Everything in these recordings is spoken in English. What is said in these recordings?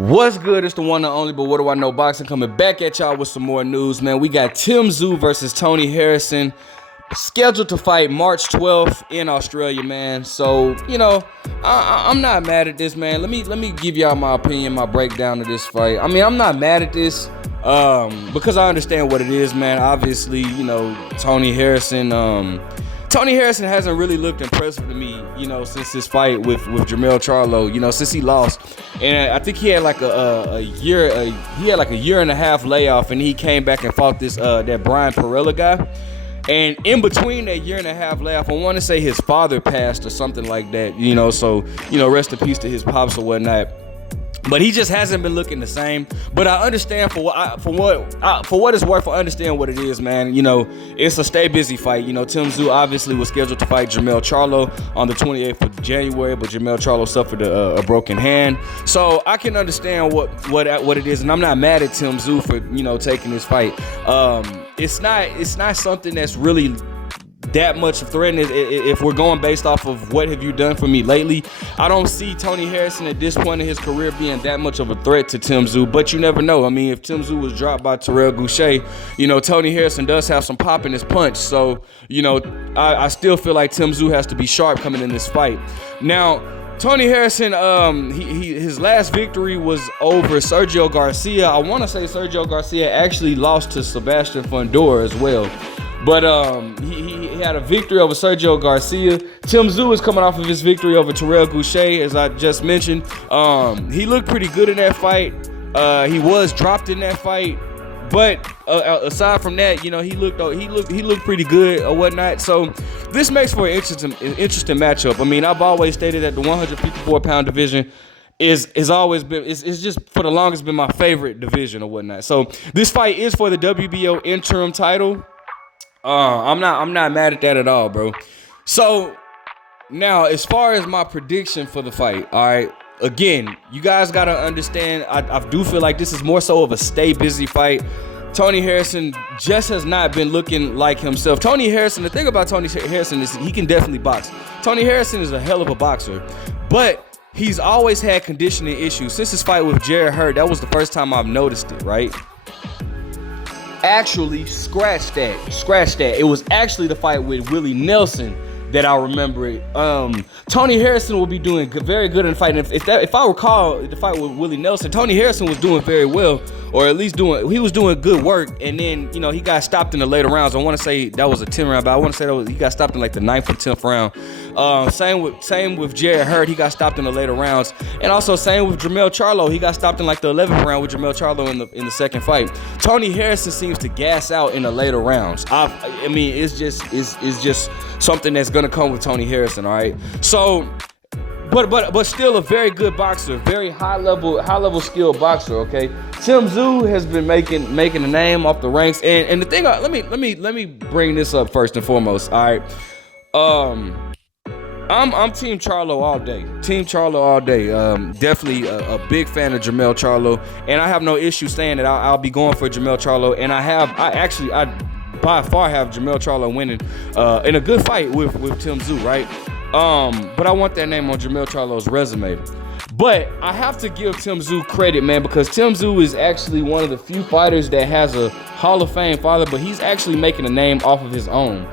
What's good? It's the one and only, but what do I know? Boxing coming back at y'all with some more news, man. We got Tszyu versus Tony Harrison scheduled to fight March 12th in Australia, man. So, I'm not mad at this, man. Let me give y'all my opinion, my breakdown of this fight. I mean, I'm not mad at this because I understand what it is, man. Obviously, Tony Harrison hasn't really looked impressive to me, since his fight with Jermell Charlo, since he lost. And I think he had like a year and a half layoff, and he came back and fought that Brian Perella guy. And in between that year and a half layoff, I want to say his father passed or something like that, so, rest in peace to his pops or whatnot. But he just hasn't been looking the same. But I understand for what it's worth. I understand what it is, man. It's a stay busy fight. Tszyu obviously was scheduled to fight Jermell Charlo on the 28th of January, but Jermell Charlo suffered a broken hand. So I can understand what it is, and I'm not mad at Tszyu for taking this fight. It's not something that's really that much threatening. If we're going based off of what have you done for me lately, I don't see Tony Harrison at this point in his career being that much of a threat to Tszyu, but you never know. I mean, if Tszyu was dropped by Terrell Goucher, Tony Harrison does have some pop in his punch, so I still feel like Tszyu has to be sharp coming in this fight. Now, Tony Harrison, his last victory was over Sergio Garcia. I want to say Sergio Garcia actually lost to Sebastian Fundora as well. But he had a victory over Sergio Garcia. Tszyu is coming off of his victory over Terrell Goucher, as I just mentioned. He looked pretty good in that fight. He was dropped in that fight, but aside from that, he looked pretty good or whatnot. So this makes for an interesting matchup. I mean, I've always stated that the 154-pound division is just for the longest been my favorite division or whatnot. So this fight is for the WBO interim title. I'm not mad at that at all, bro. So now, as far as my prediction for the fight, all right, again, you guys gotta understand, I do feel like this is more so of a stay busy fight. Tony Harrison just has not been looking like himself. Tony Harrison, the thing about Tony Harrison is he can definitely box. Tony Harrison is a hell of a boxer, but he's always had conditioning issues. Since his fight with Jarrett Hurd, that was the first time I've noticed it, right? Actually, scratch that. It was actually the fight with Willie Nelson that I remember it. Tony Harrison will be doing very good in the fight. And if I recall the fight with Willie Nelson, Tony Harrison was doing very well, or at least he was doing good work. And then he got stopped in the later rounds. I want to say that was a 10 round, but I want to say he got stopped in like the 9th or 10th round. Same with Jarrett Hurd, he got stopped in the later rounds, and also same with Jermell Charlo, he got stopped in like the 11th round with Jermell Charlo in the second fight. Tony Harrison seems to gas out in the later rounds. I mean, it's just something that's gonna come with Tony Harrison, all right? So, but still a very good boxer, very high level skilled boxer, okay? Tszyu has been making a name off the ranks, and the thing, let me bring this up first and foremost, all right? I'm Team Charlo all day. Team Charlo all day. Definitely a big fan of Jermell Charlo, and I have no issue saying that I'll be going for Jermell Charlo, and I by far have Jermell Charlo winning in a good fight with Tszyu, right? But I want that name on Jermell Charlo's resume. But I have to give Tszyu credit, man, because Tszyu is actually one of the few fighters that has a Hall of Fame father, but he's actually making a name off of his own.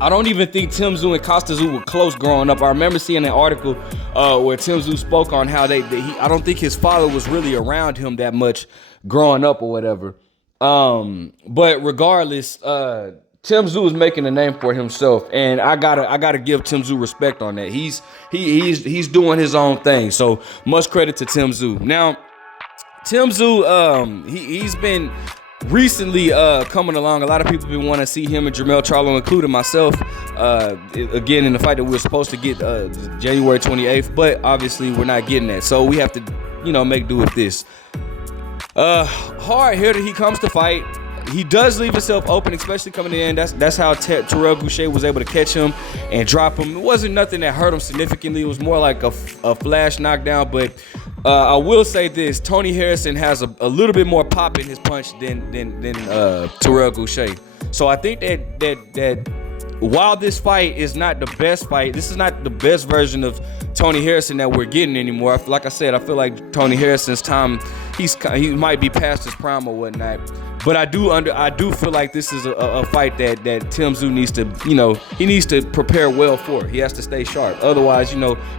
I don't even think Tszyu and Kostya were close growing up. I remember seeing an article where Tszyu spoke on how I don't think his father was really around him that much growing up or whatever. But regardless, Tszyu is making a name for himself, and I gotta give Tszyu respect on that. He's doing his own thing. So much credit to Tszyu. Now, Tszyu, he's been recently coming along. A lot of people have been wanting to see him and Jermell Charlo, including myself, again in the fight that we were supposed to get January 28th, but obviously we're not getting that, so we have to make do with this. Hard hitter, he comes to fight. He does leave himself open, especially coming in. That's how Terrell Goucher was able to catch him and drop him. It wasn't nothing that hurt him significantly. It was more like a flash knockdown. But I will say this: Tony Harrison has a little bit more pop in his punch than Terrell Goucher. So I think that while this fight is not the best fight, this is not the best version of Tony Harrison that we're getting anymore. Like I said, I feel like Tony Harrison's time, he might be past his prime or whatnot. But I do feel like this is a fight that Tszyu needs to, he needs to prepare well for. He has to stay sharp. Otherwise, he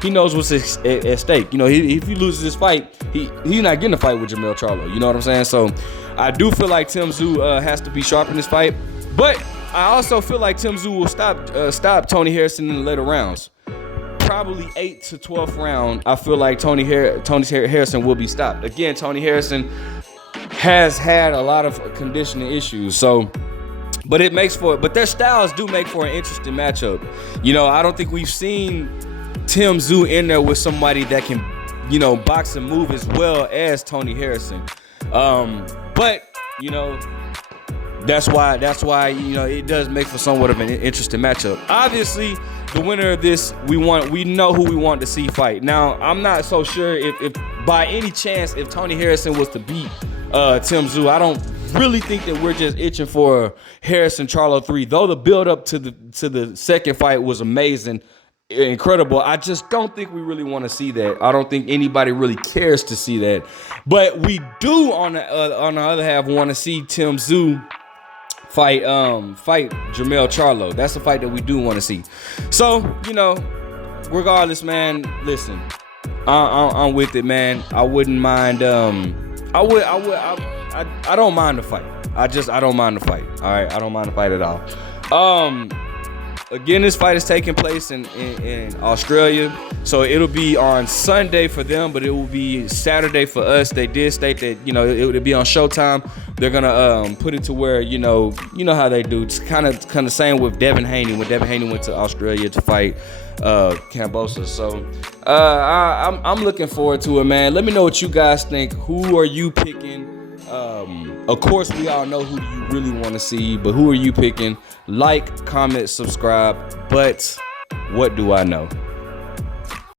knows what's at stake. If he loses this fight, he's not getting a fight with Jermell Charlo. You know what I'm saying? So I do feel like Tszyu has to be sharp in this fight. But I also feel like Tszyu will stop Tony Harrison in the later rounds. Probably 8th to 12th round, I feel like Tony Harrison will be stopped. Again, Tony Harrison has had a lot of conditioning issues, but their styles do make for an interesting matchup. I don't think we've seen Tszyu in there with somebody that can, box and move as well as Tony Harrison. But that's why it does make for somewhat of an interesting matchup. Obviously, the winner of this, we know who we want to see fight. Now, I'm not so sure if by any chance if Tony Harrison was to beat Tszyu, I don't really think that we're just itching for Harrison Charlo 3. Though the build up to the second fight was amazing, incredible, I just don't think we really want to see that. I don't think anybody really cares to see that. But we do on the other half want to see Tszyu fight Jermell Charlo. That's a fight that we do want to see. So, regardless, man, listen, I'm with it, man. I wouldn't mind I don't mind the fight. I don't mind the fight. All right, I don't mind the fight at all. Again, this fight is taking place in Australia, so it'll be on Sunday for them, but it will be Saturday for us. They did state that it would be on Showtime. They're gonna put it to where you know how they do. It's kind of same with Devin Haney when Devin Haney went to Australia to fight Kambosos. So I'm looking forward to it, man. Let me know what you guys think. Who are you picking? Of course, we all know who you really want to see, but who are you picking? Like, comment, subscribe. But what do I know?